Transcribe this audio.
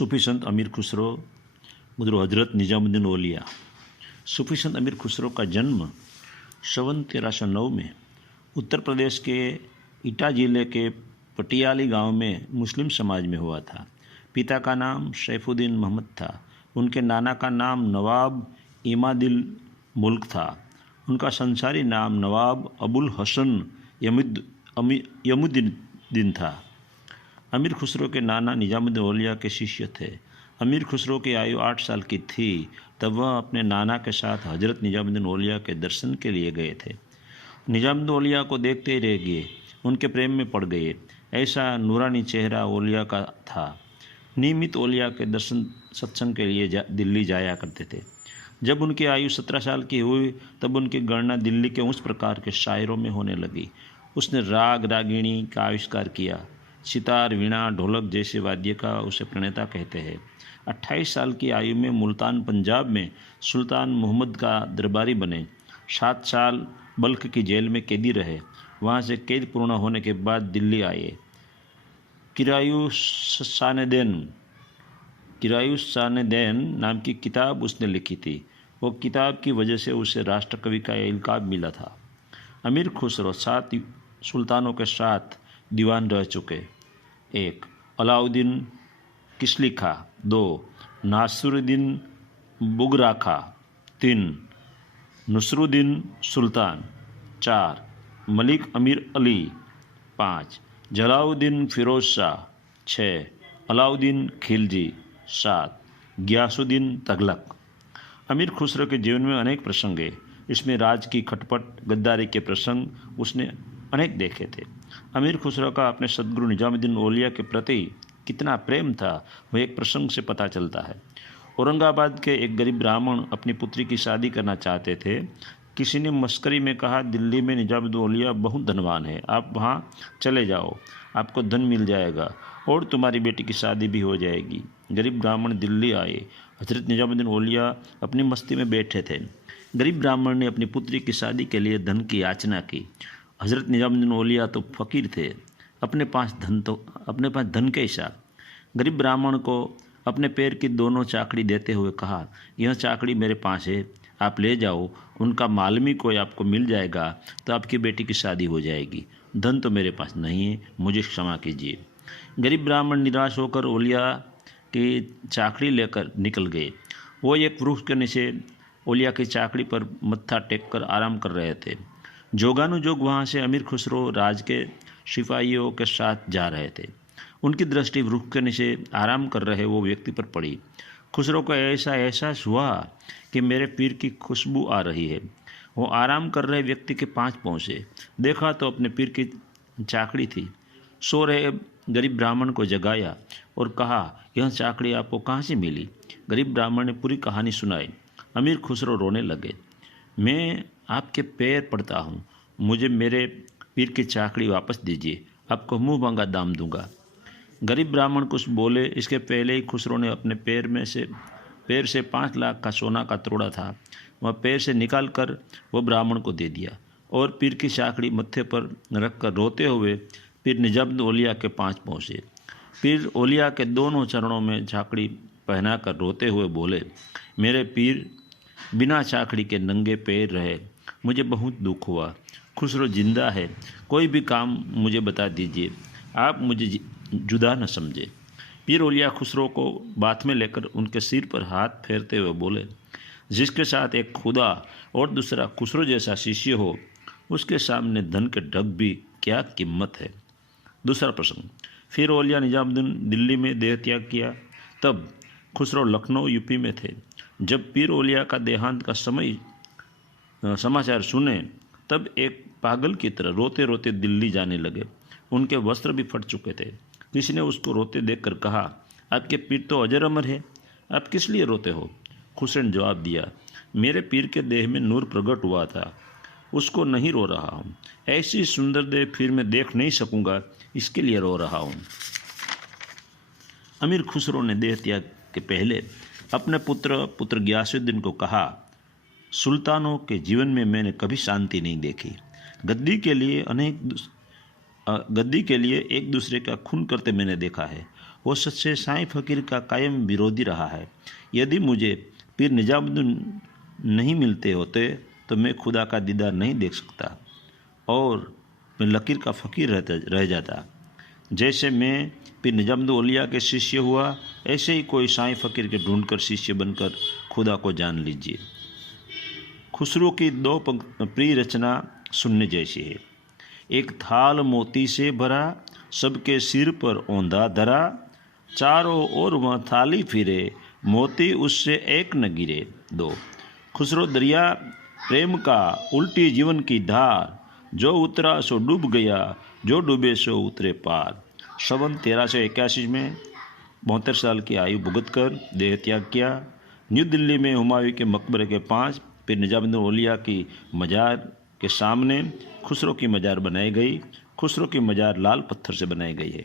सूफी संत अमीर खुसरो मुद्रो हजरत निजामुद्दीन औलिया। सूफी संत अमीर खुसरो का जन्म सन 1309 में उत्तर प्रदेश के इटा जिले के पटियाली गांव में मुस्लिम समाज में हुआ था। पिता का नाम सैफुद्दीन मोहम्मद था। उनके नाना का नाम नवाब इमादिल मुल्क था। उनका संसारी नाम नवाब अबुल हसन यमुद्दीन था। अमीर खुसरो के नाना निजामुद्दीन औलिया के शिष्य थे। अमीर खुसरो की आयु 8 साल की थी तब वह अपने नाना के साथ हजरत निजामुद्दीन औलिया के दर्शन के लिए गए थे। निजामुद्दीन औलिया को देखते ही रह गए, उनके प्रेम में पड़ गए। ऐसा नूरानी चेहरा औलिया का था। नियमित औलिया के दर्शन सत्संग के लिए दिल्ली जाया करते थे। जब उनकी आयु 17 साल की हुई तब उनकी गणना दिल्ली के उस प्रकार के शायरों में होने लगी। उसने राग रागिणी का आविष्कार किया। सितार, वीणा, ढोलक जैसे वाद्य का उसे प्रणेता कहते हैं। 28 साल की आयु में मुल्तान पंजाब में सुल्तान मोहम्मद का दरबारी बने। 7 साल बल्ख की जेल में कैदी रहे। वहाँ से कैद पूर्ण होने के बाद दिल्ली आए। किरायुस्सानेदैन नाम की किताब उसने लिखी थी। वो किताब की वजह से उसे राष्ट्रकवि का इल्काब मिला था। अमीर खुसरो 7 सुल्तानों के साथ दीवान रह चुके। 1 अलाउद्दीन किसली खा, 2 नासिरुद्दीन बुगरा खा, 3 नुसरुद्दीन सुल्तान, 4 मलिक अमीर अली, 5 जलाउद्दीन फिरोज शाह, 6 अलाउद्दीन खिलजी, 7 गियासुद्दीन तगलक। अमीर खुसरो के जीवन में अनेक प्रसंग हैं। इसमें राज की खटपट, गद्दारी के प्रसंग उसने अनेक देखे थे। अमीर खुसरो का अपने सद्गुरु निजामुद्दीन औलिया के प्रति कितना प्रेम था वह एक प्रसंग से पता चलता है। औरंगाबाद के एक गरीब ब्राह्मण अपनी पुत्री की शादी करना चाहते थे। किसी ने मस्करी में कहा, दिल्ली में निजामुद्दीन औलिया बहुत धनवान है, आप वहाँ चले जाओ, आपको धन मिल जाएगा और तुम्हारी बेटी की शादी भी हो जाएगी। गरीब ब्राह्मण दिल्ली आए। हजरत निजामुद्दीन औलिया अपनी मस्ती में बैठे थे। गरीब ब्राह्मण ने अपनी पुत्री की शादी के लिए धन की याचना की। हजरत निजामुद्दीन औलिया तो फ़कीर थे, अपने पास धन के हिसाब। गरीब ब्राह्मण को अपने पैर की दोनों चाकड़ी देते हुए कहा, यह चाकड़ी मेरे पास है, आप ले जाओ, उनका मालमी कोई आपको मिल जाएगा तो आपकी बेटी की शादी हो जाएगी। धन तो मेरे पास नहीं है, मुझे क्षमा कीजिए। गरीब ब्राह्मण निराश होकर औलिया की चाकड़ी लेकर निकल गए। वो एक वृक्ष के नीचे औलिया की चाकड़ी पर मत्था टेक कर आराम कर रहे थे। जोगानुजोग वहाँ से अमीर खुसरो राज के सिपाहियों के साथ जा रहे थे। उनकी दृष्टि वृक्ष के नीचे आराम कर रहे वो व्यक्ति पर पड़ी। खुसरो को ऐसा एहसास हुआ कि मेरे पीर की खुशबू आ रही है। वो आराम कर रहे व्यक्ति के पास पहुँचे। देखा तो अपने पीर की चाकड़ी थी। सो रहे गरीब ब्राह्मण को जगाया और कहा, यह चाकड़ी आपको कहाँ से मिली? गरीब ब्राह्मण ने पूरी कहानी सुनाई। अमीर खुसरो रोने लगे। मैं आपके पैर पड़ता हूँ, मुझे मेरे पीर की चाकड़ी वापस दीजिए, आपको मुँह मांगा दाम दूंगा। गरीब ब्राह्मण कुछ बोले इसके पहले ही खुसरो ने अपने पैर से 5 लाख का सोना का तोड़ा था, वह पैर से निकाल कर वह ब्राह्मण को दे दिया और पीर की चाकड़ी मत्थे पर रखकर रोते हुए पीर निजामुद्दीन औलिया के पास पहुँचे। पीर औलिया के दोनों चरणों में चाकड़ी पहनाकर रोते हुए बोले, मेरे पीर बिना चाकड़ी के नंगे पैर रहे, मुझे बहुत दुख हुआ। खुसरो जिंदा है, कोई भी काम मुझे बता दीजिए, आप मुझे जुदा न समझे। पीर औलिया खुसरो को बात में लेकर उनके सिर पर हाथ फेरते हुए बोले, जिसके साथ एक खुदा और दूसरा खुसरो जैसा शिष्य हो, उसके सामने धन के ढग भी क्या कीमत है। दूसरा प्रसंग, फिर औलिया निजामुद्दीन दिल्ली में देह त्याग किया। तब खुसरो लखनऊ यूपी में थे। जब पीर औलिया का देहांत का समाचार सुने तब एक पागल की तरह रोते रोते दिल्ली जाने लगे। उनके वस्त्र भी फट चुके थे। किसी ने उसको रोते देखकर कहा, आपके पीर तो अजर अमर है, आप किस लिए रोते हो? खुसरो ने जवाब दिया, मेरे पीर के देह में नूर प्रकट हुआ था, उसको नहीं रो रहा हूँ। ऐसी सुंदर देह फिर मैं देख नहीं सकूँगा, इसके लिए रो रहा हूँ। अमीर खुसरो ने देह त्याग के पहले अपने पुत्र गियासुद्दीन को कहा, सुल्तानों के जीवन में मैंने कभी शांति नहीं देखी। गद्दी के लिए एक दूसरे का खून करते मैंने देखा है। औसत से साईं फ़कीर का कायम विरोधी रहा है। यदि मुझे पीर निजामुद्दीन नहीं मिलते होते तो मैं खुदा का दीदार नहीं देख सकता और मैं लकीर का फ़कीर रह जाता। जैसे मैं पीर निजामुद्दीन औलिया के शिष्य हुआ, ऐसे ही कोई साईं फ़कीर के ढूंढकर शिष्य बनकर खुदा को जान लीजिए। खुसरो की दो प्रिय रचना सुनने जैसी है। एक थाल मोती से भरा, सबके सिर पर औंधा धरा, चारों ओर वह थाली फिरे, मोती उससे एक न गिरे। 2 खुसरो दरिया प्रेम का, उल्टी जीवन की धार, जो उतरा सो डूब गया, जो डूबे सो उतरे पार। सन 1381 में 72 साल की आयु भुगत कर देह त्याग किया। न्यू दिल्ली में हुमायूं के मकबरे के पास पीर निजामुद्दीन औलिया की मजार के सामने खुसरो की मजार बनाई गई। खुसरो की मजार लाल पत्थर से बनाई गई है।